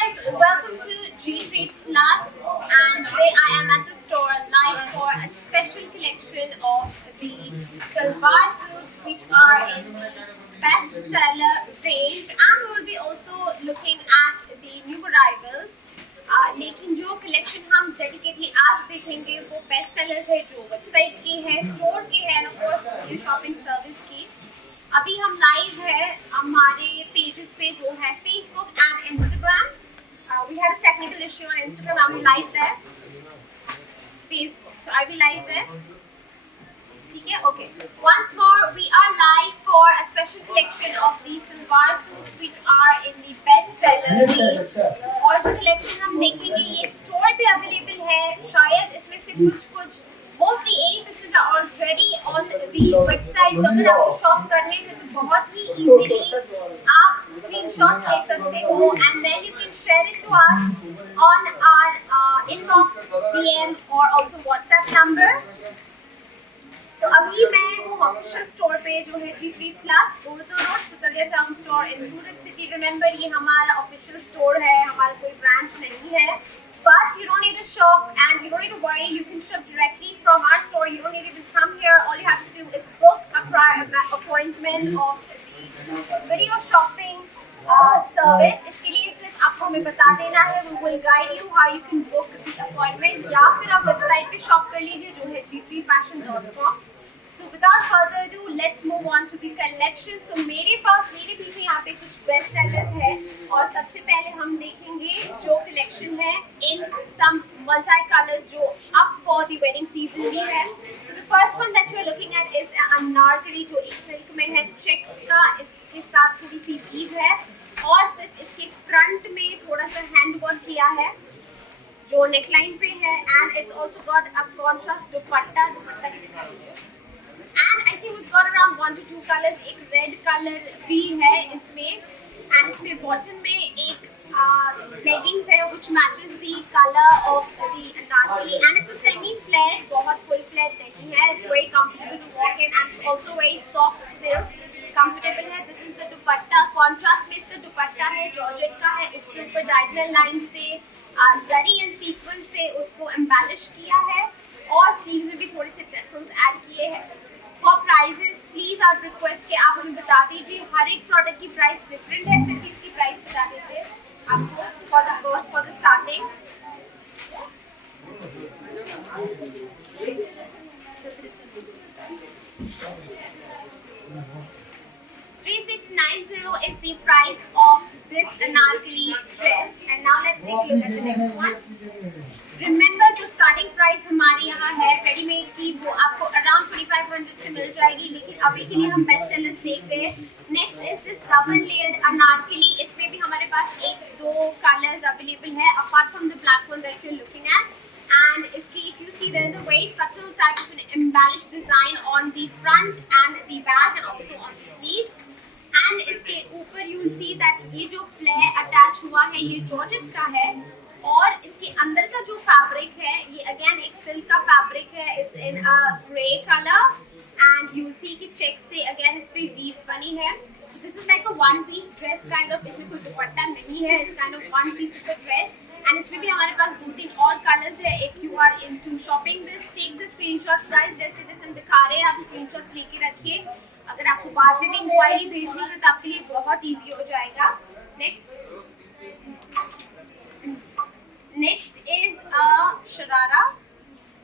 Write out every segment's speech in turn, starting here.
guys, welcome to G3 Plus, and today I am at the store live for a special collection of the Salwar suits which are in the bestseller range, and we will be also looking at the new arrivals. लेकिन जो कलेक्शन हम डेडिकेटली आज देखेंगे वो best sellers है जो वेबसाइट की है, स्टोर की है, और ऑफ कोर्स शॉपिंग सर्विस की। अभी हम लाइव है हमारे पेजेस पे जो है Facebook and Instagram. We have a technical issue on Instagram, we live there, Facebook, so I will live there, ठीक है, okay. Once more we are live for a special collection of the salwar suits which are in the best seller range. और जो कलेक्शन हम देखेंगे ये स्टोर पे अवेलेबल है, शायद इसमें से कुछ मोस्टली 80% are already on the website। तो अगर आपको शॉप करने हैं तो बहुत ही इजीली आप स्क्रीनशॉट्स ले सकते हो and then you can share it to us on our inbox, DM or also WhatsApp number। तो अभी मैं हूँ ऑफिशियल स्टोर पे जो है G3 प्लस उर्दू रोड सुकरिया town store in Surat city. Remember ये हमारा ऑफिशियल स्टोर है, हमारा कोई ब्रांच नहीं है। But you don't need to shop and you don't need to worry. You can shop directly from our store. You don't need to even come here. All you have to do is book a prior appointment of the video shopping service। इसके लिए सिर्फ आपको हमें बता देना है, we will guide you how you can book the appointment, या फिर आप वेबसाइट पे शॉप कर लीजिए जो है g3fashion.com। So without further ado, let's move on to the collection। So मेरे पीछे यहाँ पे कुछ बेस्ट सेलर्स है और सबसे पहले हम देखेंगे जो कलेक्शन है in some multi colors जो up for the wedding season भी है। So the first one that you're looking at is Anarkali जो एक सिल्क में है, चेक्स का, इसके साथ थोड़ी सी वीव है और सिर्फ इसके फ्रंट में थोड़ा सा हैंड वर्क किया है जो नेकलाइन पे है, and it's also got a contrast दुपट्टा की दिखाई है। And I think we've got around 1 to 2 colors। एक रेड कलर भी है इसमें, and इसमें बॉटम में एक leggings है which matches the color of the Anarkali, and it's a semi flared, बहुत full flared नहीं है। It's very comfortable to walk in and it's also very soft silk, comfortable है। This is the दुपट्टा, contrast में इसका दुपट्टा है, जॉर्जेट का है, उसके ऊपर डायगोनल लाइन से जरी एंड सीक्वेंस से उसको एम्बेलिश किया है और स्लीव्स में भी थोड़े से टैसल्स ऐड किए हैं। फॉर प्राइजेस प्लीज आप रिक्वेस्ट के आप हमें बता दीजिए, हर एक प्रोडक्ट की प्राइस डिफरेंट है, फिर भी इसकी प्राइस बता देते आपको for the first, for the starting. 3690 is the price of this anarkali dress, and now let's take a look at the next one। Remember जो स्टार्टिंग प्राइस हमारे यहाँ है रेडीमेड की वो आपको अराउंड 2500 से मिल जाएगी, लेकिन अभी के लिए हम बेस्ट सेलर्स देख रहे हैं। Next is this double layered anarkali. इसमें भी हमारे पास एक दो कलर्स अवेलेबल है apart from the black one that you are looking at, and if you see there is a very subtle type of an embellished design on the front and the back and also on the sleeves, and इसके ऊपर you will see that ये जो flare attach हुआ है ये जॉर्जेट का है और इसके अंदर का जो फैब्रिक है ये अगेन एक सिल्क का फैब्रिक है। It's in a grey colour and you see कि चेक से अगेन इस पे वीव बनी है। This is like a one piece dress kind of, इसमें कोई दुपट्टा नहीं है, it's kind of one piece dress and इसमें भी हमारे पास 2-3 और कलर्स है। If you are into shopping this, take the screenshots guys, जैसे हम दिखा रहे हैं आप स्क्रीनशॉट्स लेके रखिए। अगर आपको बाद में भी इंक्वायरी भेजनी है तो आपके लिए बहुत इजी हो जाएगा। Next is a sharara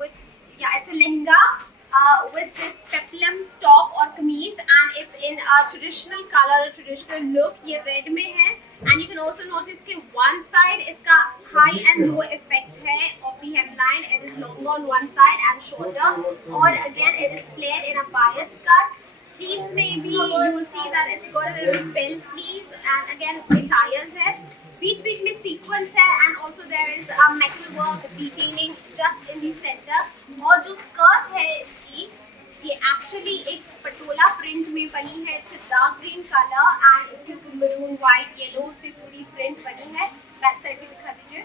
with, it's a lehenga with this peplum top or kameez, and it's in a traditional color, a traditional look। ये red में है and you can also notice कि one side इसका high and low effect है of the hemline, it is longer on one side and shorter, और again it is flared in a bias cut। Sleeves में भी you will see that it's got a little bell sleeves and again इसमें tires है, बीच में सीक्वेंस है and also there is a metal work detailing just in the center। और जो स्कर्ट है इसकी ये एक्चुअली एक पटोला प्रिंट में बनी है। It's a dark green colour and इसके ऊपर मरून व्हाइट येलो से पूरी प्रिंट बनी है। बैक साइड भी दिखा दीजिए।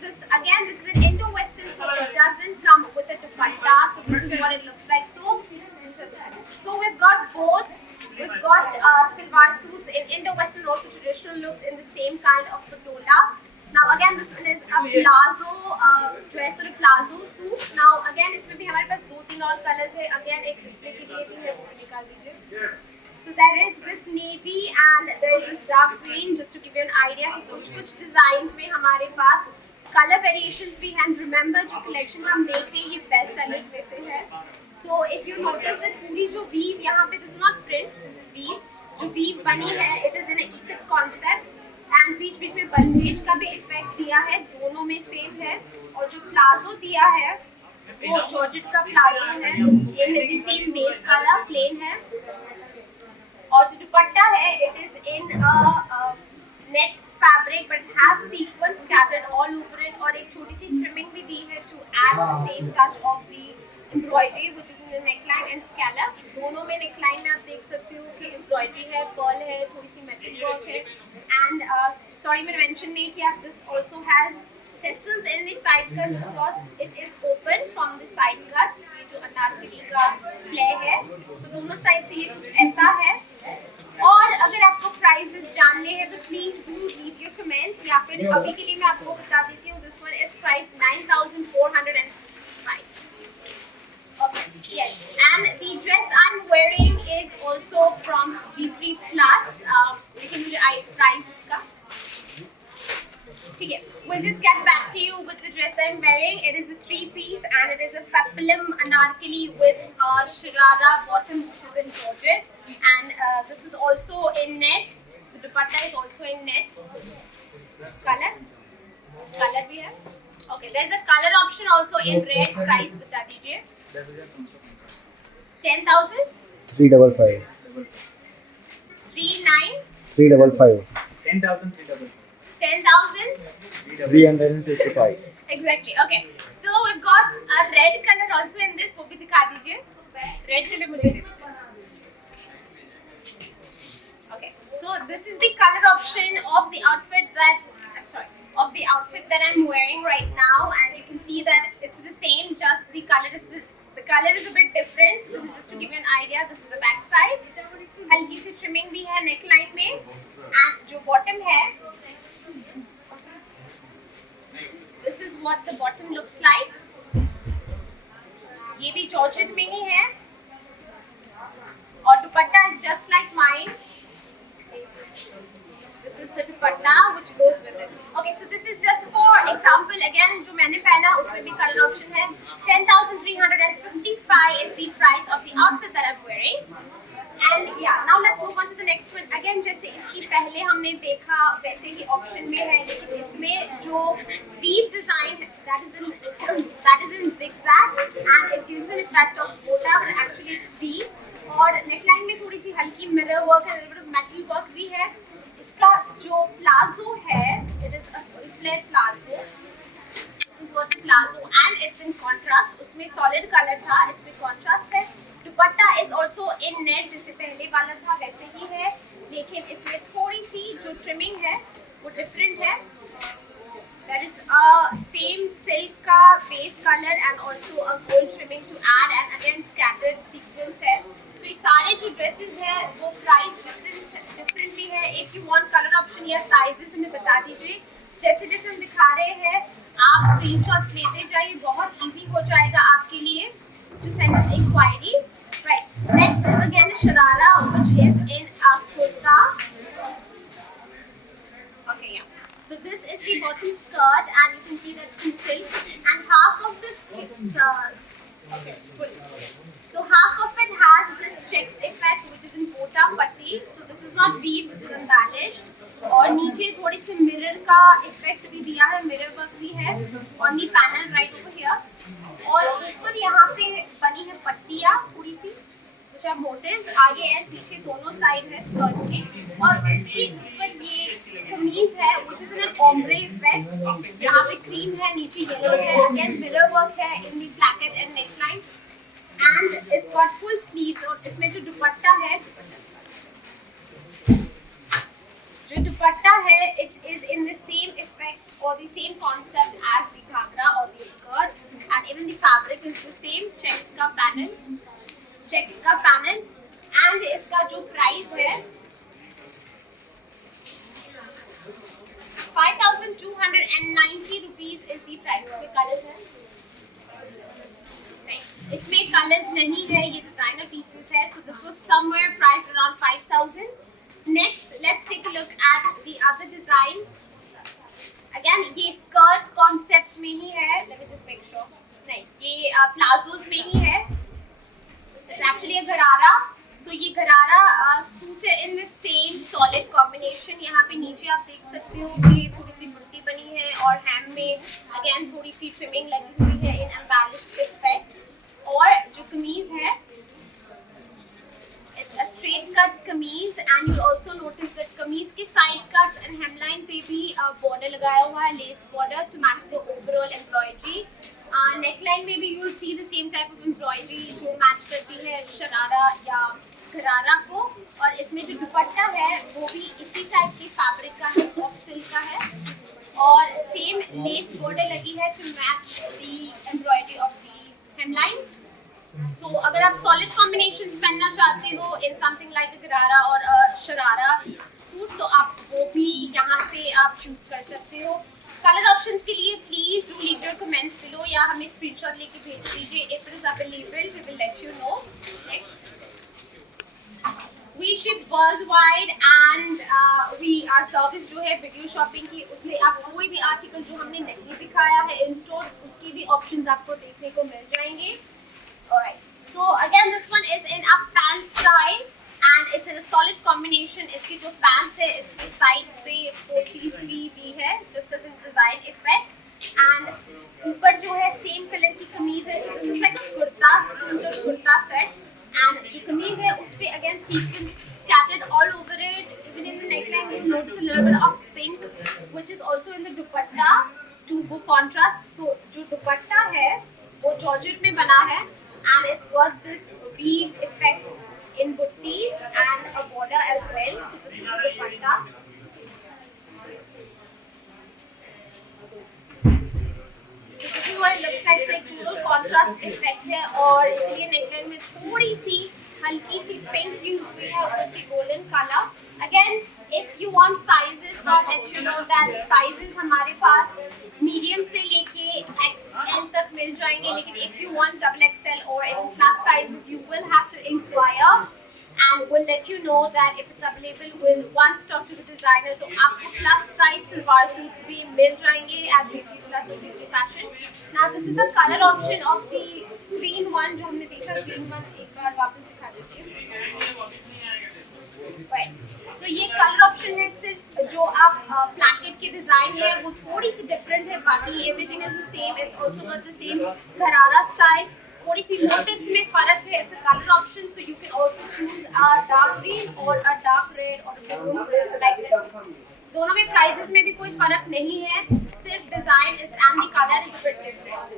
This is an Indo-Western, so it doesn't come with a dupatta, so this is what it looks like। So we've got both We've got salwar suits in Indo-Western, also traditional looks in the same kind of patola. Now again this one is a palazzo dress or a palazzo suit. Now again इसमें भी हमारे पास दो तीन और colours है. Again एक डिस्प्ले के लिए भी है, वो भी निकाल दीजिए. So there is this navy and there is this dark green. Just to give you an idea, कुछ designs में हमारे पास color variations भी हैं. Remember जो collection हम देख रहे हैं ये best sellers में से है. So if you notice that पूरी जो weave यहाँ पे, this is not print, this is weave. जो weave बनी है, it is in a ikat concept. And बीच बीच में बंदेज का भी इफेक्ट दिया है, दोनों में सेम है. और जो प्लाजो दिया है वो जॉर्जेट का प्लाजो है, in the same base colour plain है. और जो दुपट्टा है it is in net fabric but has sequins scattered all over it. और एक छोटी सी ट्रिमिंग भी दी है to add the same touch of the embroidery which is in the neckline and scallop. दोनों में नेकलाइन में आप देख सकते हो कि एम्ब्रॉयडरी है, पर्ल है, थोड़ी सी मेटल वर्क है. And sorry, मैंने mention नहीं किया, this also has tassels in the side cut because it is open from the side cut. ये जो अनारकली का flare है, so दोनों साइड से ये कुछ ऐसा है. और अगर आपको प्राइसेस जानने हैं तो please do leave your comments, या फिर अभी के लिए मैं आपको बता देती हूँ. This one is price 9,465. Okay, yes, and the dress I'm wearing is also from G3 Plus. लेकिन मुझे price इसका ठीक है. We'll just get back to you with the dress I'm wearing. It is a 3-piece and it is a peplum anarkali with sharara bottom which is in georgette, and this is also in net. The dupatta is also in net. Color भी है. Okay, there is a color option also in red. Price बता दीजिए. 10,000. 355. 39. 355. 10,000. 10,000. 355. Exactly. Okay. So we've got a red color also in this. वो भी दिखा दीजिए. Red color मुझे दे दीजिए. Okay. So this is the color option of the outfit that I'm wearing right now, and you can see that it's the same. Just the color is a bit different. This is just to give you an idea. This is the back side. हल्की सी trimming भी है neckline में, and जो bottom है, this is what the bottom looks like. ये भी georgette में ही है, और दुपट्टा is just like mine. This is the dupatta which goes with it. Okay, so this is just for example. Again, जो मैंने पहना उसमें भी color option है. 10,355 is the price of the outfit that I'm wearing. And yeah, now let's move on to the next one. Again, जैसे इसकी पहले हमने देखा वैसे ही option में है, लेकिन इसमें जो weave design that is in zigzag and it gives an effect of gota, but actually it's weave. और neckline में थोड़ी सी हल्की mirror work है, a little bit of metal work भी है. इसका जो प्लाजो है, it is a flare plazo. This is what the plazo, and it's in contrast. उसमें solid color था, इसमें contrast है. दुपट्टा is also in net, जैसे पहले वाला था वैसे ही है, लेकिन इसमें थोड़ी सी जो trimming है वो different है. That is a same silk का base color and also a gold trimming to add, and again scattered sequence है. So ये सारे जो dresses है वो price differently है. If you want color option या sizes हमें बता दीजिए. जैसे जैसे हम दिखा रहे हैं आप screenshots लेते जाइए, बहुत easy हो जाएगा आपके लिए to send us inquiry. Right. Next is again a sharara which is in a kurta. Okay, yeah. So this is the bottom skirt, and you can see that it's in silk, and half of this okay, full. So half of it has this checks effect which is in gota patti. So this is not weave, this is embellished. और नीचे थोड़ी सी मिरर का इफेक्ट भी दिया है, mirror work भी है on the panel right over here. और ऊपर यहाँ पे बनी है पट्टियाँ थोड़ी सी, which are motifs, आगे एंड पीछे दोनों साइड है स्कर्ट के. और उसके ऊपर ये कमीज है which is an ombre effect. यहाँ पे क्रीम है, नीचे येलो है, अगेन मिरर वर्क है in the placket and neckline, and it's got full sleeves. और इसमें जो दुपट्टा है, it is in the same effect or the same concept as the ghagra or the skirt, and even the fabric is the same. Checks का panel, and इसका जो price है 5,285 190 rupees is the price. इसमें कलर्स है नहीं, इसमें कलर्स नहीं है, ये डिजाइनर पीसेस है. So this was somewhere priced around 5,000. Next, let's take a look at the other design. Again, ये स्कर्ट कॉन्सेप्ट में ही है. Let me just make sure. नहीं, ये प्लाजोज में ही है. It's actually a गरारा. So ये गरारा सूट है in the same solid combination. यहाँ पे नीचे आप देख सकते हो कि थोड़ी सी बुट्टी बनी है और हैम में again थोड़ी सी trimming लगी हुई है in embellished effect. और जो कमीज है, it's a straight cut कमीज and you'll also notice that कमीज के side cuts and hemline पे भी border लगाया हुआ है, lace border to match the overall embroidery. Neckline में भी you'll see the same type of embroidery जो match करती है शरारा या गरारा को. और इसमें जो दुपट्टा है वो भी इसी टाइप के फैब्रिक का है, सॉफ्ट सिल्क का है और सेम लेस बॉर्डर लगी है to match the embroidery of the hemlines. So अगर आप solid combinations पहनना चाहते हो in something like a गरारा और शरारा सूट तो आप वो भी यहाँ से आप choose कर सकते हो. कलर ऑप्शंस के लिए please do leave your comments below या हमें स्क्रीनशॉट लेके भेज दीजिए. If it is available we will let you know. Next, we ship worldwide and we are service जो है वीडियो शॉपिंग की, उसमें आप कोई भी आर्टिकल जो हमने नहीं दिखाया है इन स्टोर उसकी भी ऑप्शंस आपको देखने को मिल जाएंगे. Alright, so again this one is in a pant style and it's in a solid combination. इसकी जो pants है इसके side पे पोटलीज भी है just as a design effect and ऊपर जो है same color की कमीज है. So this is like a kurta सूट और कुर्ता set and जो कमीज है उस पे again sequins scattered all over it. Even in the neckline you notice a little bit of pink which is also in the dupatta to go contrast. So जो दुपट्टा है वो जॉर्जेट में बना है and it's got this weave effect in buttis and a border as well. So this is the dupatta. So this is what it looks like. So एक total contrast effect है और इसलिए neckline में थोड़ी सी हल्की सी pink यूज हुई है और the golden color. Again, if you want sizes, I'll let you know that sizes हमारे पास medium से लेके XL तक मिल जाएंगे. लेकिन if you want XXL or even plus sizes, you will have to inquire and we'll let you know that if it's available. We'll once talk to the designer. तो आपको plus size salwar सूट्स भी मिल जाएंगे at Beauty Plus or Beauty Fashion. Now this is the color option of the green one जो हमने देखा. green one एक बार वापस दिखा दीजिए. Right. So ये कलर ऑप्शन है. सिर्फ जो आप प्लैकेट के डिजाइन है वो थोड़ी सी डिफरेंट है, बाकी everything is the same. It's also got the same गरारा स्टाइल. थोड़ी सी मोटिव्स में फर्क है. It's a colour option so you can also choose a dark green और अ डार्क रेड और अ ब्लू लाइक दिस. दोनों में प्राइसेस में भी कोई फर्क नहीं है, सिर्फ design is and the colour is a bit different.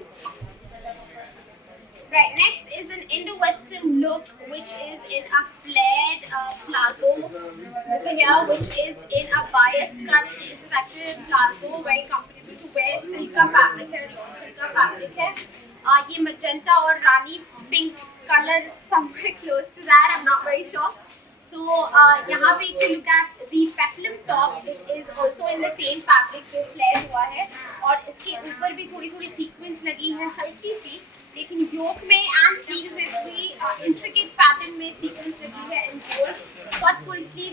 Right, next is an Indo-Western look which is in a flared plazo over here, which is in a bias cut. So this is actually a plazo, very comfortable to wear. Silk का fabric है, silk का fabric है. ये magenta और रानी pink color, somewhere close to that. I'm not very sure. So यहाँ पे if you look at the peplum top, it is also in the same fabric जो flare हुआ है और इसके ऊपर भी थोड़ी थोड़ी sequence लगी है हल्की सी, लेकिन योक में एंड स्लीव्स में भी इंट्रिकेट पैटर्न में सीक्वेंस लगी है in gold. Cut full sleeve.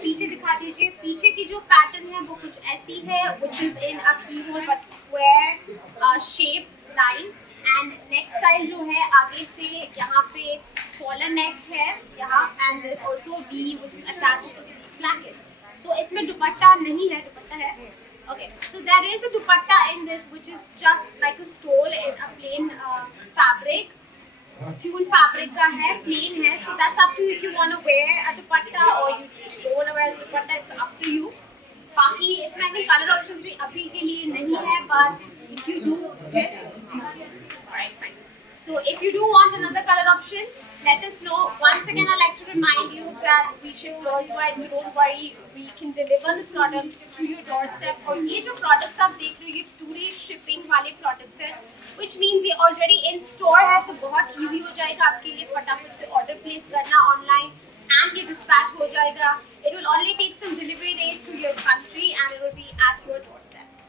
पीछे दिखा दीजिए. पीछे की जो पैटर्न है वो कुछ ऐसी है which is in a keyhole but square shape line and neck style जो है आगे से यहाँ पे कॉलर नेक है यहाँ and there is also V which is attached to the blanket. So इसमें दुपट्टा नहीं है, दुपट्टा है. Okay, so there is a dupatta in this which is just like a stole in a plain fabric. Tulle fabric का है, plain है. So that's up to you if you want to wear a dupatta or you don't want to wear a dupatta. It's up to you. बाकी इसमें अगर color options भी अभी के लिए नहीं है, but if you do, okay. Alright, fine. So if you do want another color option, let us know. Once again, I'd like to remind you that we ship worldwide, so don't worry. We can deliver the products to your doorstep. और ये जो products आप देख रहे हो ये tourist shipping वाले products हैं, which means ये already in store है तो बहुत easy हो जाएगा आपके लिए फटाफट से order place करना online and ये dispatch हो जाएगा. It will only take some delivery days to your country and it will be at your doorsteps.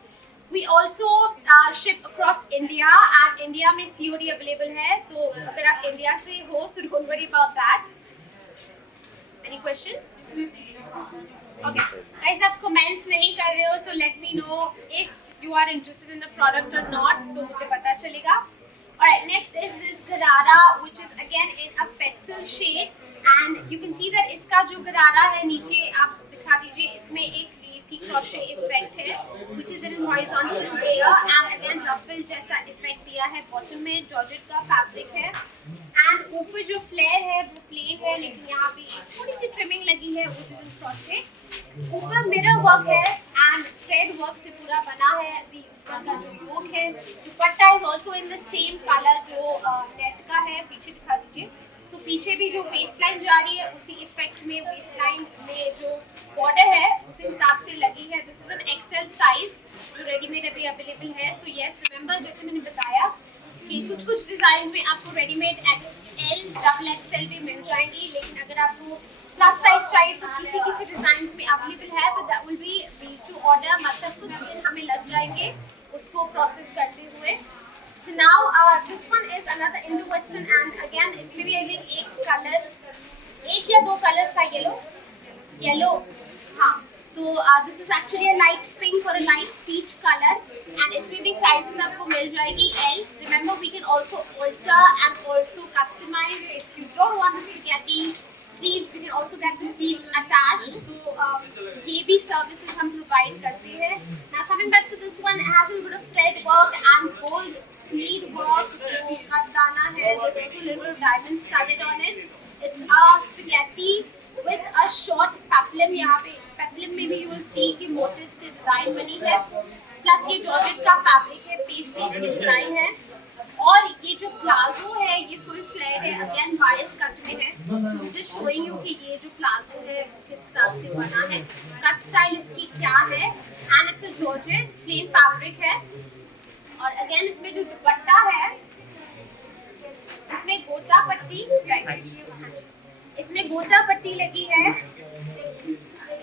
we also ship across India and India में COD available है. So अगर आप India से हो, so don't worry about that. Any questions? Okay. Guys, आप comments नहीं कर रहे हो, so let me know if you are interested in the product or not. So मुझे पता चलेगा. Alright, next is this गरारा, which is again in a pastel shade, and you can see that इसका जो गरारा है नीचे आप दिखा दीजिए, इसमें एक lacy crochet effect है, which is in horizontal layer, and again ruffle जैसा effect दिया है. Bottom में georgette का fabric है, and ऊपर जो flare है वो plain है, लेकिन यहाँ पे थोड़ी सी trimming लगी है, which is in crochet. ऊपर mirror work है and thread work से पूरा बना है. ऊपर का जो yoke है, दुपट्टा is also in the same color जो net का है. पीछे दिखा दीजिए. So पीछे भी जो waistline जा रही है, उसी effect में waistline में जो border है, उसी हिसाब से लगी है. This is an XL size जो ready-made अभी available है. So yes, remember जैसे मैंने बताया कि कुछ डिजाइन में आपको रेडीमेड XL, डबल XL भी मिल जाएंगी, लेकिन अगर आपको प्लस साइज चाहिए तो किसी डिजाइन में अवेलेबल है, but that will be made to order. मतलब कुछ दिन हमें लग जाएंगे उसको प्रोसेस करते हुए. So now this one is another Indo-Western, and again इसमें भी I think एक या दो कलर था. येलो हाँ. So this is actually a light pink or a light peach color, and इसमें भी sizes आपको मिल जाएगी L. Remember, we can also alter and also customize. If you don't want the spaghetti sleeves, we can also get the sleeves attached. So ये भी services हम provide करते हैं. Now coming back to this one, it has a little bit of thread work and gold bead work. जो कटदाना है, with also little diamond studded on it. It's a spaghetti with a short peplum. यहाँ पे peplum में भी you will see कि motifs से design बनी है. Plus ये georgette का fabric है, pastries की design है. और ये जो प्लाजो है ये फुल फ्लेयर है, अगेन बायस कट में है. तो just showing you कि ये जो प्लाजो है किस हिसाब से बना है, कट स्टाइल इसकी क्या है. And it's a georgette plane fabric है. और अगेन इसमें जो दुपट्टा है इसमें गोटा पट्टी, इसमें गोटा पट्टी लगी है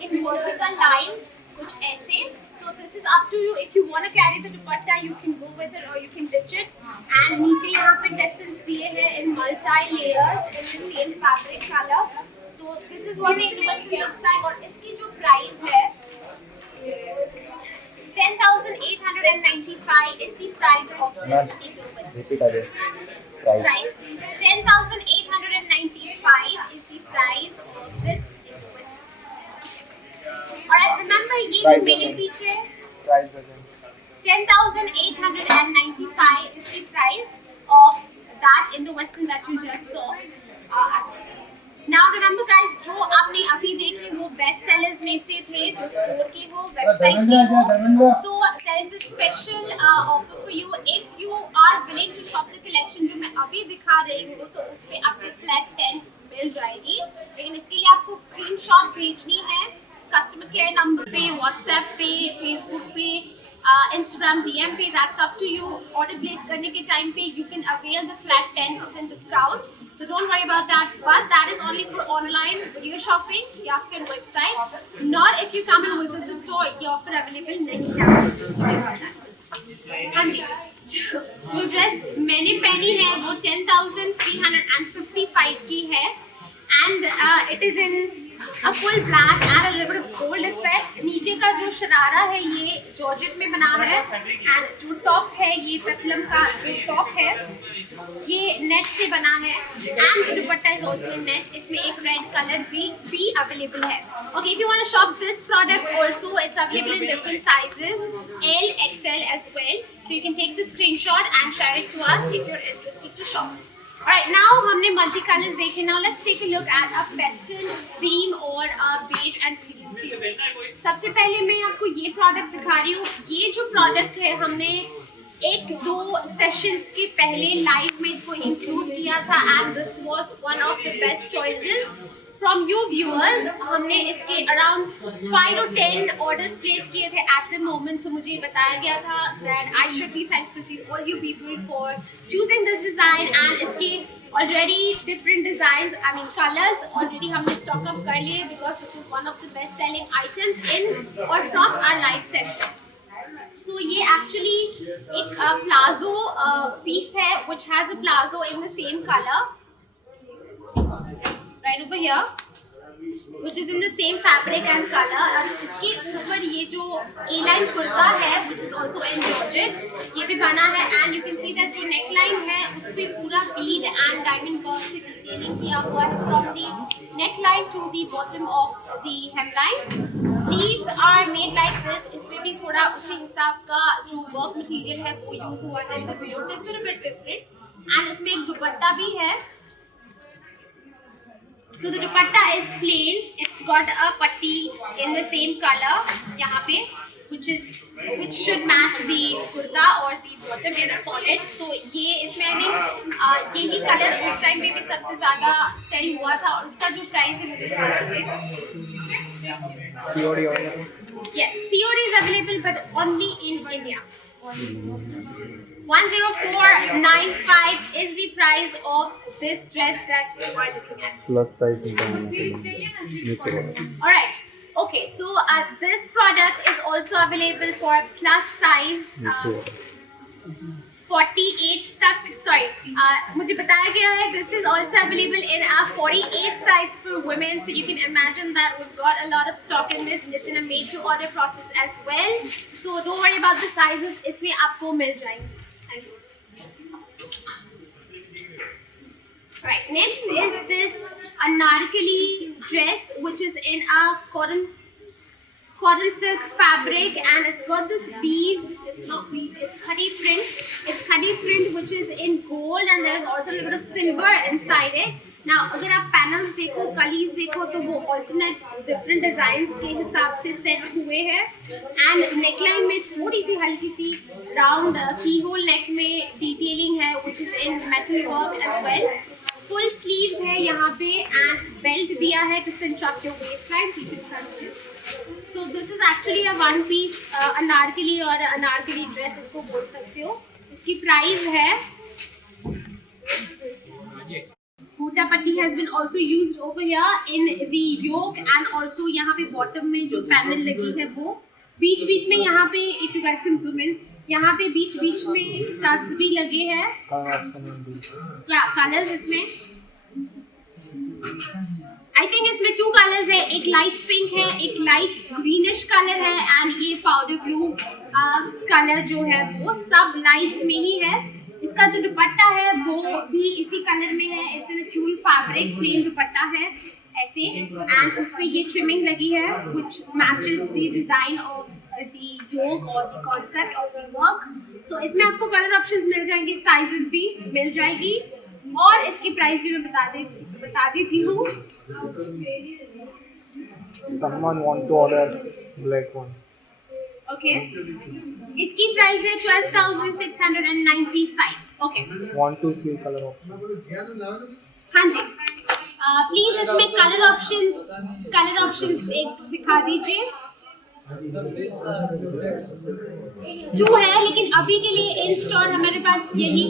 इन वर्टिकल लाइंस कुछ ऐसे. So this is up to you. If you want to carry the dupatta, you can go with it or you can ditch it. And नीचे यहाँ पे tassels दिए हैं in multi layers in the same fabric color. So this is what the Indo-Western looks like. और इसकी जो price है 10,895 is the price of this Indo-Western. Repeat again. Price. 10,895 is the price of this Indo-Western. Alright, remember ये जो मेरे पीछे Price again. 10,895 is the price of that Indo-Western that you just saw. Now remember guys, जो आपने अभी देखे वो best sellers में से थे, जो स्टोर के हो, वेबसाइट के हो. So there is this special offer for you. If you are willing to shop the collection जो मैं अभी दिखा रही हूँ, तो उस पे आपको फ्लैट 10 मिल जाएगी. लेकिन इसके लिए आपको स्क्रीनशॉट भेजनी है कस्टमर केयर नंबर पे, व्हाट्सएप पे, फेसबुक पे, Instagram DM पे. That's up to you. Order place करने के टाइम पे you can avail the flat 10% discount. So don't worry about that. But that is only for online video shopping या फिर website. Not if you come and visit the store. ये offer available नहीं है. Sorry about that. हाँ जी. जो ड्रेस मैंने पहनी है वो 10,355 की है. And it is in a full black and a little bit of gold effect. नीचे का जो शरारा है ये जॉर्जेट में बना है, and जो टॉप है ये पेप्लम का जो टॉप है ये नेट से बना है, and दुपट्टा is also in net. इसमें एक रेड कलर भी अवेलेबल है. Okay, if you want to shop this product also, it's available in different sizes, L, XL as well. So you can take the screenshot and share it to us if you're interested to shop. Alright, now हमने multi colors देखे. Now let's take a look at a pastel cream और beige and cream hues. सबसे पहले मैं आपको ये प्रोडक्ट दिखा रही हूँ. ये जो प्रोडक्ट है हमने एक दो सेशंस के पहले लाइव में इसको इंक्लूड किया था, and this was one of the best choices from you viewers. हमने इसके around 5 or 10 orders place किए थे at the moment. So मुझे बताया गया था that I should be thankful to all you people for choosing this design, and इसके already different designs, I mean colors already हमने stock up कर लिए because this is one of the best selling items in or from our live session. So ये actually एक palazzo piece है which has a plazo in the same color right over here which is in the same fabric and color और इसके ऊपर ये जो A-line कुर्ता है which is also in georgette ये भी बना है and you can see that जो neckline है उस पे पूरा bead and diamond work से detailing किया हुआ है from the neckline to the bottom of the hemline. Sleeves are made like this. इसमें भी थोड़ा उसी हिसाब का जो work material है वो use हुआ है. The motifs are a bit different and इसमें एक दुपट्टा भी है. So the dupatta is plain. It's got a patti in the same color यहाँ पे, which should match the kurta or the bottom in a solid. So ये इसमें I think यही color उस time पे भी सबसे ज़्यादा sell हुआ था और उसका जो price है मुझे बता दीजिए. COD Yes, COD is available but only in India. 10495 is the price of this dress that you are looking at. plus size Alright, okay, so this product is also available for plus size 48 तक, sorry, मुझे बताया गया है this is also available in a 48 size for women, so you can imagine that we've got a lot of stock in this. It's in a made to order process as well, so don't worry about the sizes, इसमें आपको मिल जाएंगे. Right, next is this anarkali dress which is in a cotton silk fabric and it's got this weave, it's not weave, it's khadi print. It's khadi print which is in gold and there's also a little bit of silver inside it. Now अगर आप panels देखो, कलीज देखो तो वो alternate different designs के हिसाब से set हुए हैं and neckline में थोड़ी सी हल्की सी round keyhole neck में detailing है which is in metal work as well. Full sleeves है यहाँ पे and belt दिया है to cinch up your waistline. So this is actually a one piece anarkali or anarkali dress इसको बोल सकते हो. इसकी price है Bhuta patti has been also used over here in the yoke and also यहाँ पे bottom में जो panel लगी है वो बीच में यहाँ पे if you guys can zoom in यहाँ पे बीच में studs भी लगे हैं. Yeah, colors इसमें I think इसमें two colors है, एक light pink है, एक light greenish color है and ये powder blue color जो है वो सब lights में ही है. इसका जो दुपट्टा है वो भी इसी कलर में है. It's in a tulle fabric, plain दुपट्टा है ऐसे and उस पे ये trimming लगी है which matches the design of the yoke or the concept of the work. So इसमें आपको color options मिल जाएंगे, sizes भी मिल जाएगी और इसकी price भी मैं बता देती हूँ. Someone want to order black one. Okay. इसकी price है 12,695. Okay. Want to see color option? हाँ जी. Please इसमें color options एक दिखा दीजिए. 2 है लेकिन अभी के लिए इन स्टोर हमारे पास यही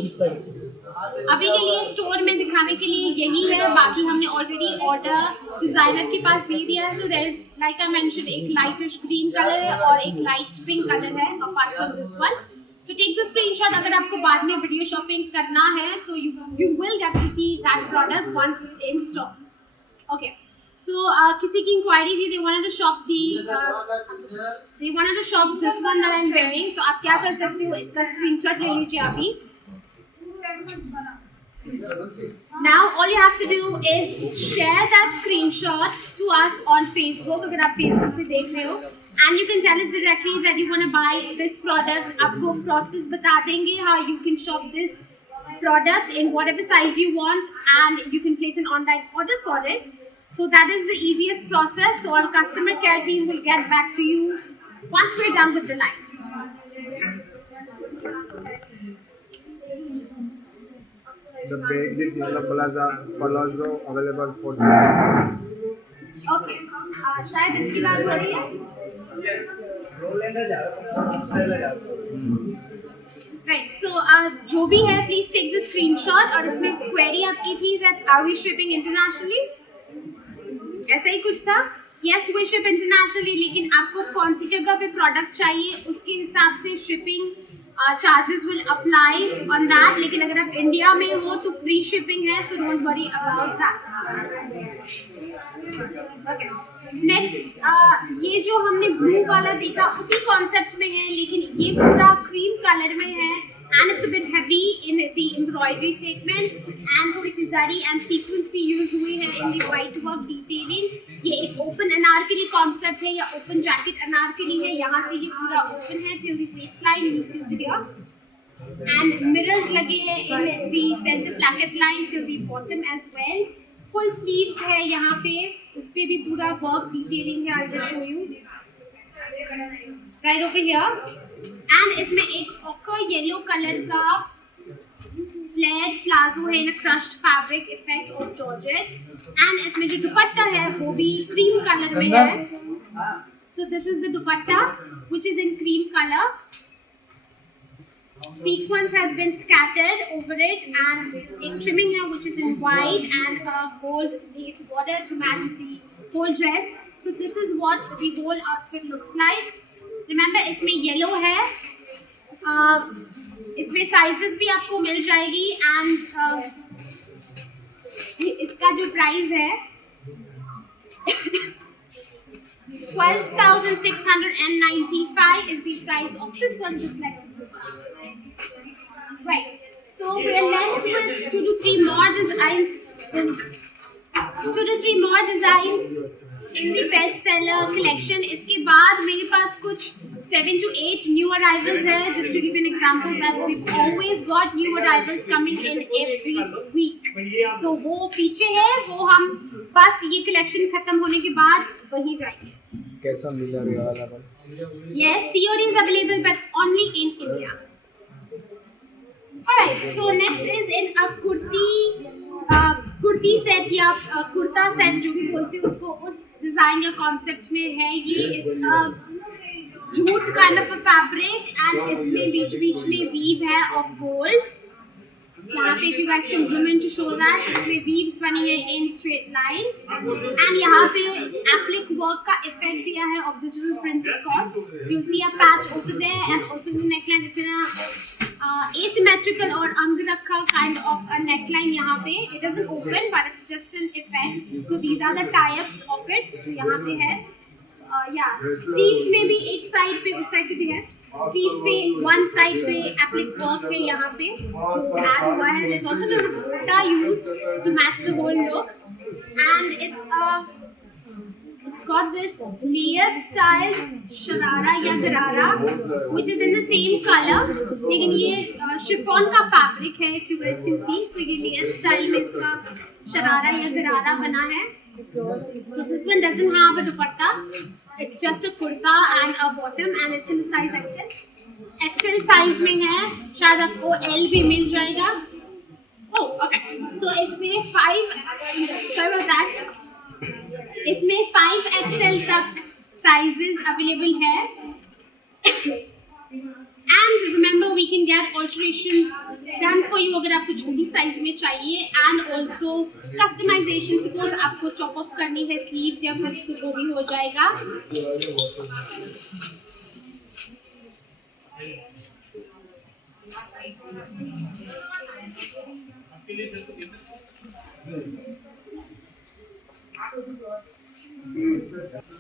अभी के लिए स्टोर में दिखाने के लिए यही है. बाकी हमने ऑलरेडी ऑर्डर डिजाइनर के पास दे दिया है. So there is like I mention एक लाइटिश ग्रीन कलर है और एक लाइट पिंक कलर है apart from this one. So take the screenshot. अगर आपको बाद में वीडियो शॉपिंग करना है तो you will get to see that product once it's in stock. Okay. So किसी की इंक्वायरी थी, they wanted to shop this one that I'm wearing. तो आप क्या कर सकते हो, इसका स्क्रीनशॉट ले लीजिए अभी. Now all you have to do is share that screenshot to us on Facebook अगर आप Facebook पे देख रहे हो and you can tell us directly that you want to buy this product. आपको process बता देंगे how you can shop this product in whatever size you want and you can place an online order for it. So that is the easiest process. So our customer care team will get back to you once we're done with the line. The basic yellow palazzo available for sale. Okay. शायद इसकी बात हो रही है. Right. So जो भी है, please take the screenshot. और इसमें query आपकी थी that are we shipping internationally? ऐसा ही कुछ था. Yes, we ship internationally. लेकिन आपको कौन सी जगह पे प्रोडक्ट चाहिए उसके हिसाब से shipping charges will apply on that, लेकिन अगर आप इंडिया में हो तो फ्री शिपिंग है, so don't worry about that. Next ये जो हमने ब्लू वाला देखा उसी कॉन्सेप्ट में है, लेकिन ये पूरा क्रीम कलर में है and it's a bit heavy in the embroidery statement and थोड़ी सी जरी एंड सीक्वेंस भी यूज हुई है in the white work detailing. ये एक ओपन अनारकली कॉन्सेप्ट है या ओपन जैकेट अनारकली है, यहाँ से ये पूरा ओपन है टिल द वेस्ट लाइन नीचे हियर एंड मिरर्स लगे हैं in the centre placket line till the bottom as well. Full sleeves है यहाँ पे, उस पे भी पूरा वर्क डिटेलिंग है, I will show you right over here. And इसमें एक ऑकर येलो कलर का फ्लेयर्ड प्लाजो है in a crushed fabric effect of georgette and इसमें जो दुपट्टा है वो भी क्रीम कलर में है। So this is the dupatta which is in cream colour. Sequence has been scattered over it and a trimming here which is in white and a gold lace border to match the whole dress. So this is what the whole outfit looks like. Remember इसमें yellow है, इसमें sizes भी आपको मिल जाएगी and इसका जो price है 12,695 is the price of this one, just like right. So we're left with 2 to 3 more designs in the bestseller collection. इसके बाद मेरे पास कुछ 7 to 8 new arrivals है. Just to give an example that we've always got new arrivals coming in every week. So वो पीछे है, वो हम बस ये collection खत्म होने के बाद वहीं जाएंगे. कैसा मिला ये वाला? Yes, COD is available but only in India. Alright, so next is in a kurti set या kurta set जो भी बोलते हैं उसको, उस डिजाइन या कॉन्सेप्ट में है ये। Jute kind of a fabric and इसमें बीच बीच में वीव है ऑफ गोल्ड। यहाँ पे if you guys can zoom in to show that, इसमें वीव्स बनी है इन स्ट्रेट लाइन एंड यहाँ पे एप्लिक वर्क का इफेक्ट दिया है of digital prints cost. You see a patch over there and also in the neckline it's in a asymmetrical or अंगरखा kind of a neckline यहाँ पे। It doesn't open but it's just an effect. So these are the tie-ups of it जो यहाँ पे है। स्लीव्स में भी एक साइड पे उस साइड पे भी है। स्लीव्स पे वन साइड पे एप्लिक वर्क है यहाँ पे जो ऐड हुआ है। There's also a dupatta used to match the whole look and it's got this layered style sharara या गरारा which is in the same color, लेकिन ये शिफॉन का फैब्रिक है if you guys can see. So ये layered style में इसका शरारा या गरारा बना है। So this one doesn't have a dupatta, it's just a kurta and a bottom and it's in size XL. XL size में है, शायद आपको L भी मिल जाएगा। Oh, okay. So इसमें 5 XL तक sizes available है and remember we can get alterations done for you अगर आपको छोटी size में चाहिए and also customization, suppose आपको chop off करनी है sleeves या कुछ तो वो भी हो जाएगा।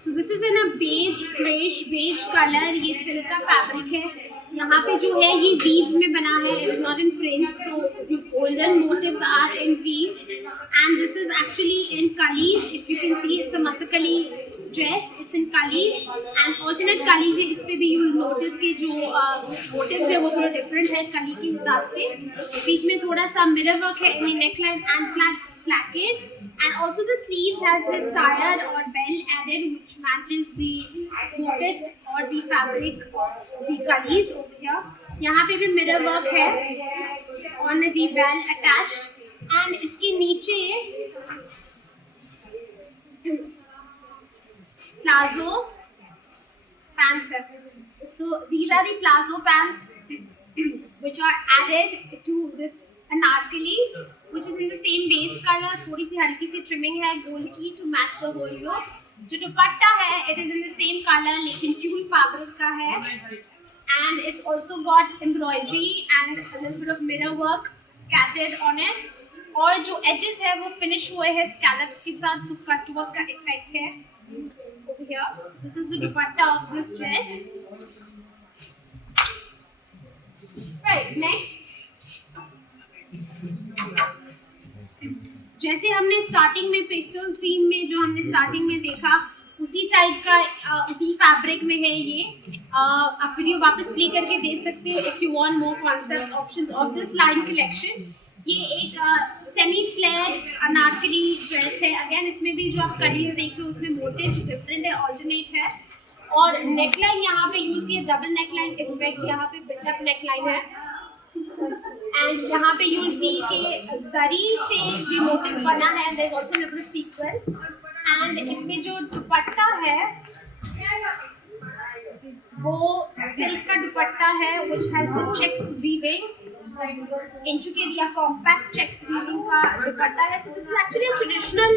So this is in a grayish beige color. ये सिल्क का फैब्रिक है। यहाँ पे जो है ये वीव में बना है, it is not in print, so the golden motifs are in weave and this is actually in kalis. If you can see, it's a masakali dress, it's in kalis and alternate kalis है। इस पे भी you notice कि जो motifs है वो थोड़ा different है कली के हिसाब से। बीच में थोड़ा सा mirror work है in the neckline and placket and also the sleeves has this tied or bell added which matches the motifs or the fabric of the kalis over here. यहाँ पे भी mirror work है on the bell attached and इसके नीचे plazo pants है। So these are the plazo pants which are added to this anarkali which is in the same base color, थोड़ी सी हल्की सी trimming है gold की to match the whole look। जो दुपट्टा है it is in the same color लेकिन tulle fabric का है and it's also got embroidery and a little bit of mirror work scattered on it. और जो edges है वो finish हुए हैं scallops के साथ, जो cut work का effect है over here. So this is the dupatta of this dress. Right, next. जैसे हमने स्टार्टिंग में पेस्टल थीम में जो हमने स्टार्टिंग में देखा उसी टाइप का उसी फैब्रिक में है ये। आप वीडियो वापस प्ले करके देख सकते हो if you want more concept options of this line collection. ये एक सेमी फ्लेयर अनारकली ड्रेस है। अगेन इसमें भी जो आप कलीज देख रहे हो उसमें मोटिव डिफरेंट है, ऑल्टरनेट है। और नेकलाइन यहाँ पे यूज किया डबल नेकलाइन इफेक्ट, यहाँ पे बिल्डअप नेकलाइन है। एंड यहाँ पे यूल सी के जरी से ये मोटिव बना है। There is also little sequence. And इसमें जो दुपट्टा है वो सिल्क का दुपट्टा है which has the checks weaving, intricate या कॉम्पैक्ट चेक्स वीविंग का दुपट्टा है। So this is actually a traditional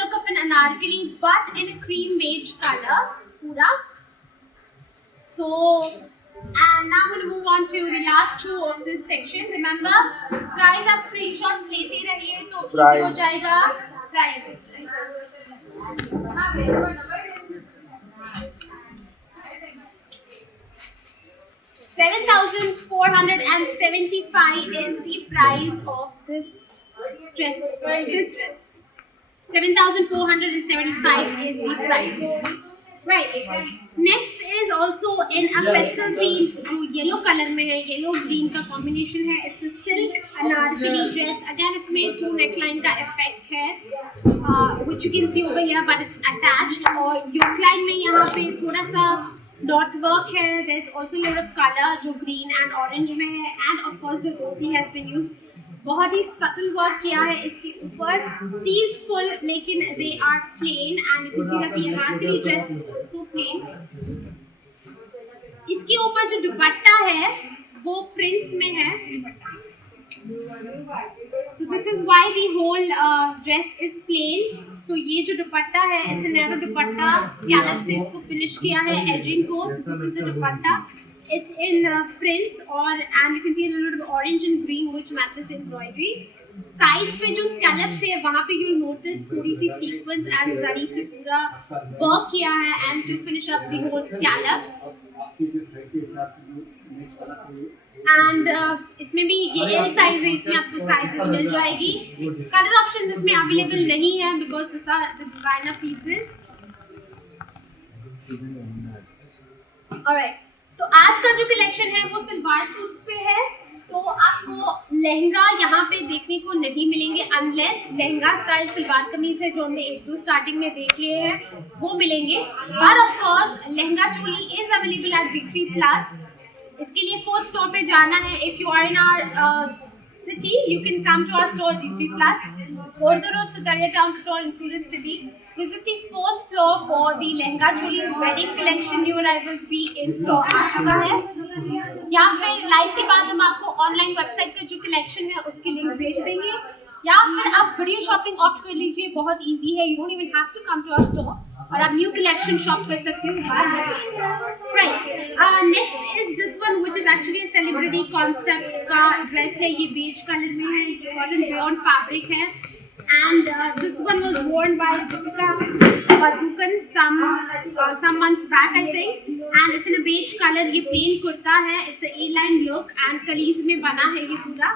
look of an anarkali but in cream beige colour पूरा। So and now I'm going to move on to the last two of this section. Remember, guys, आप screenshots लेते रहिए तो easy हो जाएगा। Price. 7,475 is the price of this dress. 7,475 is the price. Right. Next is also in a pastel theme, जो yellow color में है, yellow green का combination है. It's a silk anarkali dress. Again, इसमें two neckline का effect है, which you can see over here, but it's attached. और yoke line में यहाँ पे थोड़ा सा dot work है. There's also a lot of color जो green and orange में है, and of course the rosy has been used. बहुत ही subtle work किया है इसके ऊपर. Sleeves full, लेकिन they are plain, and you can see that the anarkali dress is also plain. इसके ऊपर जो दुपट्टा है वो prints में है. So this is why the whole dress is plain. So ये जो दुपट्टा है, it's a narrow दुपट्टा, scallop से इसको finish किया है edging को. So this is the dupatta. It's in prints and you can see a little bit of orange and green which matches the embroidery. Sides पे जो scallops है वहाँ पे you'll notice थोड़ी सी sequence and zari से पूरा work किया है and to finish up the whole scallops. And इसमें भी ये L size है, इसमें आपको sizes मिल जाएगी. Color options इसमें available नहीं है because these are the designer pieces. Alright. So आज का जो कलेक्शन है वो सलवार सूट्स पे है, तो आपको लहंगा यहाँ पे देखने को नहीं मिलेंगे अनलेस लहंगा स्टाइल सलवार कमीज है जो हमने एक दो स्टार्टिंग में देख लिए हैं वो मिलेंगे. But of course lehenga choli is available at B3+. इसके लिए 4th फ्लोर पे जाना है. If you are in our city, you can come to our store B3+. Border Road, Sutaria Town store in Surat City. Visit the 4th floor for the Lehenga Choli's wedding collection. New arrivals भी in stock आ चुका है. या फिर लाइव के बाद हम आपको online website का जो कलेक्शन है उसकी लिंक भेज देंगे, या फिर आप वीडियो शॉपिंग ऑप्ट कर लीजिए. बहुत इजी है, you don't even have to come to our store और आप न्यू कलेक्शन शॉप कर सकते हो. Right. Next is this one which is actually a celebrity concept का ड्रेस है. ये बेज कलर में है, ये कॉटन रेयन फैब्रिक है. And this one was worn by Deepika Padukone some months back, I think. And it's in a beige color. ये plain कुर्ता है. It's a A-line look and कलीज में बना है ये पूरा.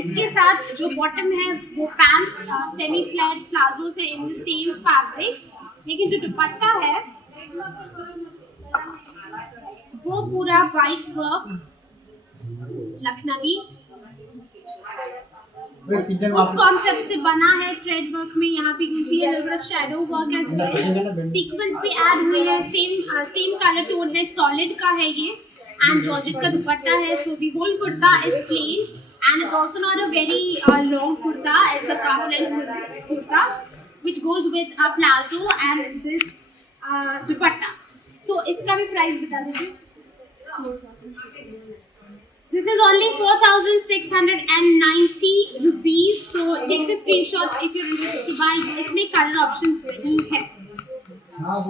इसके साथ जो bottom है वो pants semi flat प्लाजो से in the same fabric. लेकिन जो दुपट्टा है वो पूरा white work लखनवी उस कॉन्सेप्ट से बना है. थ्रेड वर्क में यहाँ पे you see shadow work as well. Sequence भी ऐड हुई है. सेम कलर टोन है, सॉलिड का है ये एंड जॉर्जेट का दुपट्टा है. So the whole kurta is plain and it's also not a very long kurta. It's a कम length kurta which goes with a palazzo and this dupatta. So इसका भी प्राइस बता दीजिए. This is only 4,690 rupees. So take the screenshot if you're interested to buy. इसमें color options नहीं है. Thank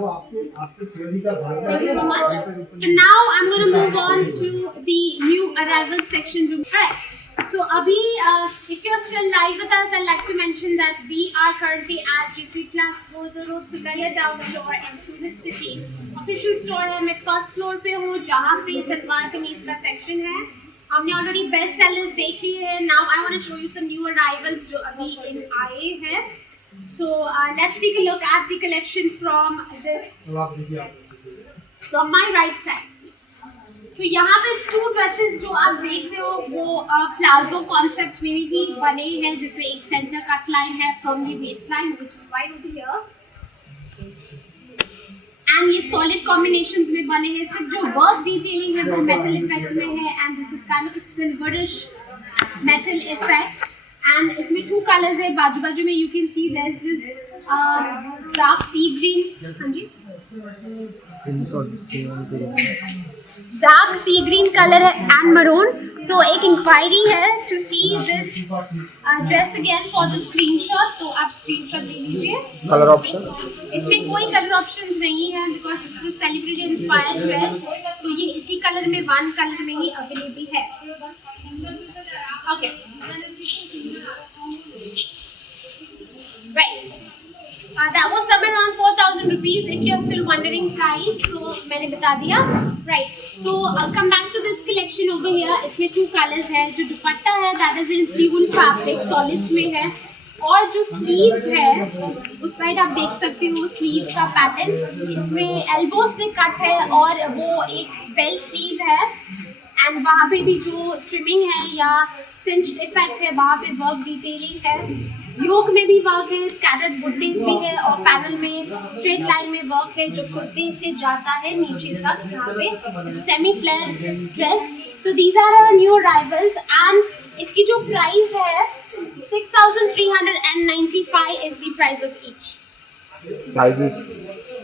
you so much. So now I'm going to move on to the new arrival section room. Right. So Abhi, if you're still live with us, I'd like to mention that we are currently at G3 Class 4 the road, Sugalia Town Floor in Surat City. Official store है, मैं first floor पे हूँ, जहाँ पे सलवार कमीज का section है. हमने already best sellers देख लिए हैं. Now I want to show you some new arrivals जो अभी इन आए हैं. So let's take a look at the collection from my right side. So यहाँ पे 2 ड्रेसेस जो आप देख रहे हो वो प्लाजो कॉन्सेप्ट में भी बने हैं, जिसमें एक सेंटर कट लाइन है from the waist line which is right over here, and ये सॉलिड कॉम्बिनेशंस में बने हैं. सिर्फ जो वर्क डिटेलिंग है वो मेटल इफेक्ट में है, and this is kind of a silverish metal effect. And इसमें 2 कलर्स है बाजू बाजू में. You can see there is this dark sea green, हाँ जी, स्क्रीनशॉट शेयर करो. डार्क सी ग्रीन कलर है एंड मरून. सो एक इंक्वायरी है to see this dress again for the screenshot, तो आप स्क्रीनशॉट ले लीजिए. कलर ऑप्शन इसमें कोई कलर ऑप्शंस नहीं है because this is celebrity inspired dress, तो ये इसी कलर में 1 कलर में ही अवेलेबल है. Okay right. That was somewhere around 4,000 rupees. If you are still wondering price, so मैंने बता दिया. Right. So come back to this collection over here. इसमें 2 colors है. जो दुपट्टा है that is in pure fabric, solids में है. और जो sleeves है उस साइड आप देख सकते हो sleeves का पैटर्न. इसमें elbows से कट है और वो एक बेल स्लीव है. एंड वहाँ पे भी जो ट्रिमिंग है या cinched इफेक्ट है वहाँ पे वर्क डिटेलिंग है. योक में भी वर्क है, स्कैटर्ड बुट्टीज भी है, और पैनल में स्ट्रेट लाइन में वर्क है जो कुर्ते से जाता है नीचे तक. यहाँ पे semi flare dress. So these are our new arrivals and इसकी जो प्राइस है 6,395 is the price of each. Sizes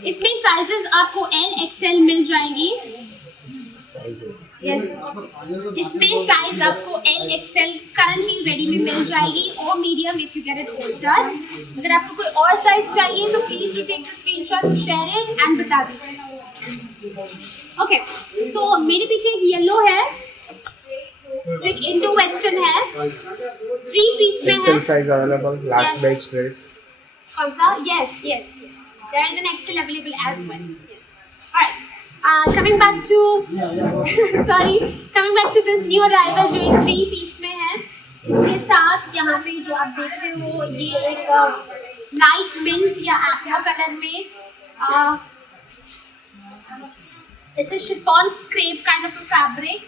इसमें साइजेस आपको LXL मिल जाएंगी. Sizes Yes. इसमें साइज आपको LXL करंटली रेडी में मिल जाएगी, और medium if you get it order. अगर आपको कोई और साइज चाहिए तो please do take the screenshot, share it and बता दीजिए. ओके, सो मेरे पीछे एक येलो है जो एक इंडो वेस्टर्न है, 3 पीस में है. XL size available. Last batch dress कौन सा? Yes. There is an XL available as well. Yes. All right. Coming back to this new arrival जो एक 3 पीस में है. इसके साथ यहाँ पे जो आप देख रहे हो ये एक लाइट मिंट या एक्वा कलर में it's a chiffon crepe kind of a fabric,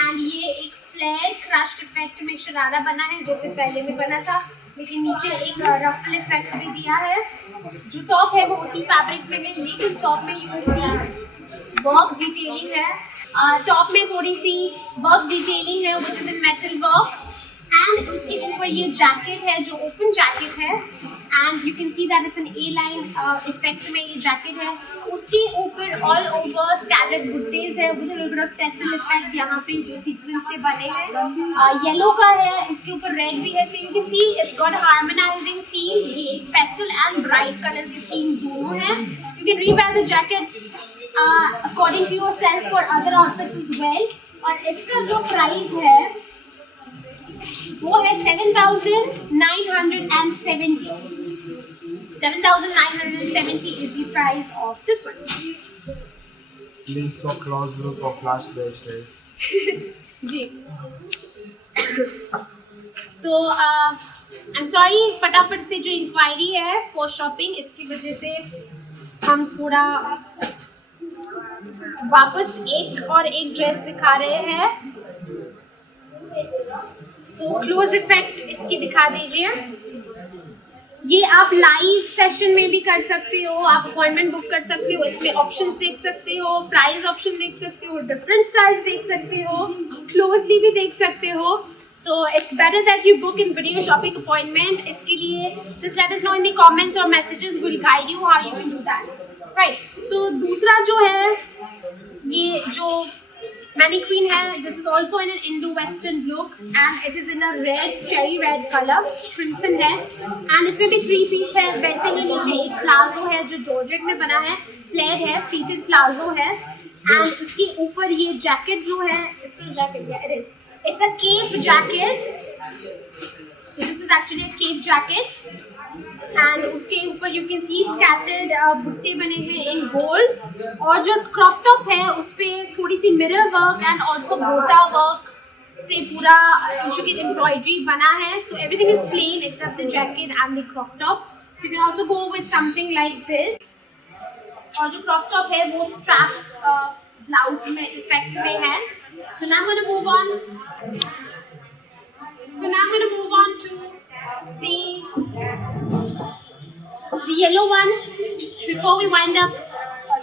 and ये एक फ्लेयर क्रश्ड इफेक्ट में शरारा बना है जैसे पहले में बना था, लेकिन नीचे एक रफल इफेक्ट भी दिया है. जो टॉप है वो उसी फैब्रिक में है, लेकिन टॉप में you can see work detailing है. टॉप में थोड़ी सी वर्क डिटेलिंग है which is in metal work, and उसके ऊपर ये जैकेट है जो ओपन जैकेट है, and you can see that it's an A line effect में ये जैकेट है. उसके ऊपर ऑल ओवर स्कैटर्ड बुट्टीज है with a little bit of tassel effect यहाँ पे जो सीक्वेंस से बने हैं. येलो का है, उसके ऊपर रेड भी है. So you can see it's got harmonising theme. ये एक पेस्टल एंड ब्राइट कलर के थीम दोनों हैं. You can rewear the jacket according to yourself for other outfits as well. और इसका जो प्राइस है वो है 7,970. 7,970 is the price of this one. Please show close look of last batch dress. Ji. So I'm sorry, फटाफट से जो इंक्वायरी है फॉर शॉपिंग, इसकी वजह से हम थोड़ा वापस एक और एक ड्रेस दिखा रहे हैं. सो क्लोज इफेक्ट इसकी दिखा दीजिए. ये आप लाइव सेशन में भी कर सकते हो, आप अपॉइंटमेंट बुक कर सकते हो. इसमें ऑप्शंस देख सकते हो, प्राइस ऑप्शन देख सकते हो, डिफरेंट स्टाइल्स देख सकते हो, क्लोजली भी देख सकते हो. So it's better that you book in video shopping appointment. इसके लिए just let us know in the comments or messages. We'll guide you how you can do that. Right. So दूसरा जो है ये जो मैनीक्वीन है. This is also in an Indo western look and it is in a red, cherry red colour, crimson है. एंड इसमें भी 3 पीस है. वैसे ही नीचे एक प्लाजो है जो जॉर्जेट में बना है, फ्लेयर है, प्लीटेड प्लाजो है. एंड उसके ऊपर ये जैकेट जो है, it's a cape jacket. So this is actually a cape jacket and उसके ऊपर you can see scattered बुट्टे बने हैं in gold. और जो crop top है उस पे थोड़ी सी mirror work and also gota work से पूरा intricate embroidery बना है. So everything is plain except the jacket and the crop top. So you can also go with something like this. और जो crop top है वो strap blouse में effect में है. So now I'm going to move on. So now I'm going to move on to the yellow one before we wind up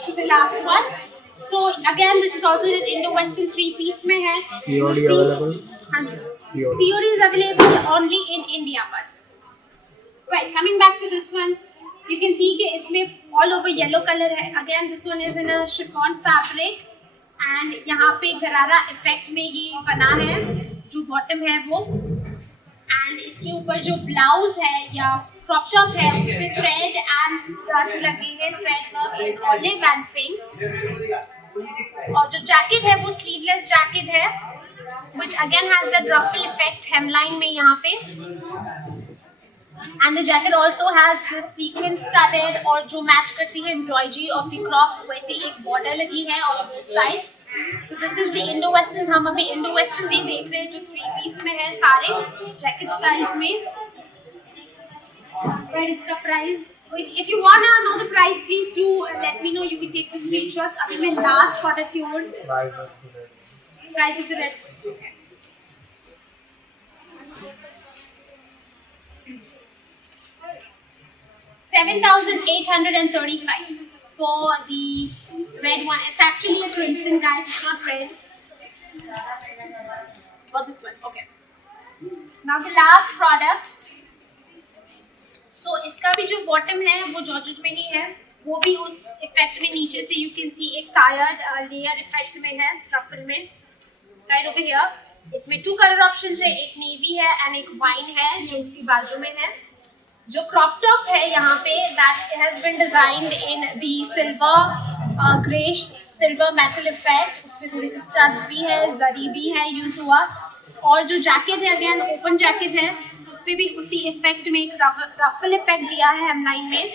to the last one. So again, this is also an Indo-Western 3-piece में है. COD available? हाँ जी. COD is available only in India, but right. Coming back to this one, you can see कि इसमें all over yellow color है. Again, this one is in a chiffon fabric and यहाँ पे गरारा effect में ये बना है जो बॉटम है वो. एंड इसके ऊपर जो ब्लाउज है या क्रॉप टॉप है उसमें थ्रेड एंड स्टड्स लगे हैं, thread work in olive and pink. और जो जैकेट है वो स्लीवलेस जैकेट है which again has that ruffle effect hemline में यहाँ पे. And the jacket also has this sequence studded और जो मैच करती है एम्ब्रॉयडरी ऑफ द क्रॉप वैसे एक बॉर्डर लगी है on both sides. So this is the Indo-Western. हम अभी Indo-Western ही देख रहे हैं जो 3 पीस में है सारे जैकेट स्टाइल्स में. Right, इसका price, if you wanna know the price, please do let me know. You can take the screenshots. अभी मैं लास्ट प्रोडक्ट की ओर Price of the red. Price of the red. $7,835 for the red one. It's actually a crimson, guys. It's not red. For this one, okay. Now the last product. So इसका भी जो bottom है वो जॉर्जेट में ही है. वो भी उस effect में नीचे से you can see एक tired layer effect में है, ruffle में. Right over here. इसमें 2 color options है. एक navy है and एक wine है जो उसकी बाजू में है. जो क्रॉप टॉप है यहाँ पे that has been designed in the silver grey silver metal effect. उसमें थोड़ी सी स्टड्स भी है, जरी भी है यूज हुआ. और जो जैकेट है अगेन ओपन जैकेट है, उसमें भी उसी इफेक्ट में एक रफल इफेक्ट दिया है हेमलाइन में.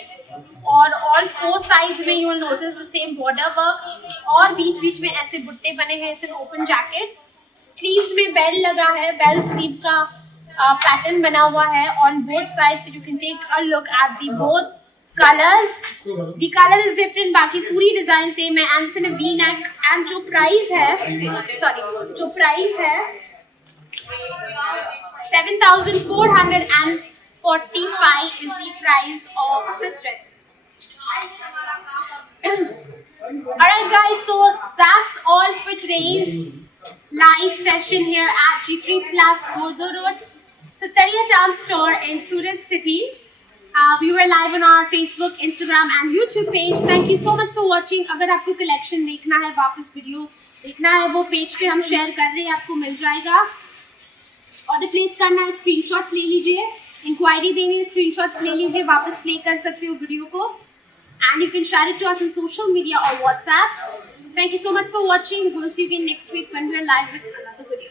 और ऑल 4 साइड्स में you will notice the same border work और बीच बीच में ऐसे बुट्टे बने हैं. It's an open jacket. Sleeves में बेल लगा है, बेल स्लीव का पैटर्न बना हुआ है on both sides. So you can take a look at the both colors. The color is different, बाकी पूरी डिजाइन सेम है and it's in a V-neck. And जो प्राइस है, जो प्राइस है 7,445 is the price of this dresses. Alright guys, so that's all for today's live session here at G3 Plus Urdu Road, Sataria Town Store in Surat City. We were live on our Facebook, Instagram and YouTube page. Thank you so much for watching. अगर आपको कलेक्शन देखना है, वापस वीडियो देखना है, वो पेज पे हम शेयर कर रहे हैं, आपको मिल जाएगा. ऑर्डर प्लेस करना है, स्क्रीनशॉट्स ले लीजिए, इंक्वायरी देनी है, स्क्रीनशॉट्स ले लीजिए, वापस प्ले कर सकते हो वीडियो को. And you can share it to us on social media or WhatsApp. Thank you so much for watching. We'll see you again next week when we're live with another video.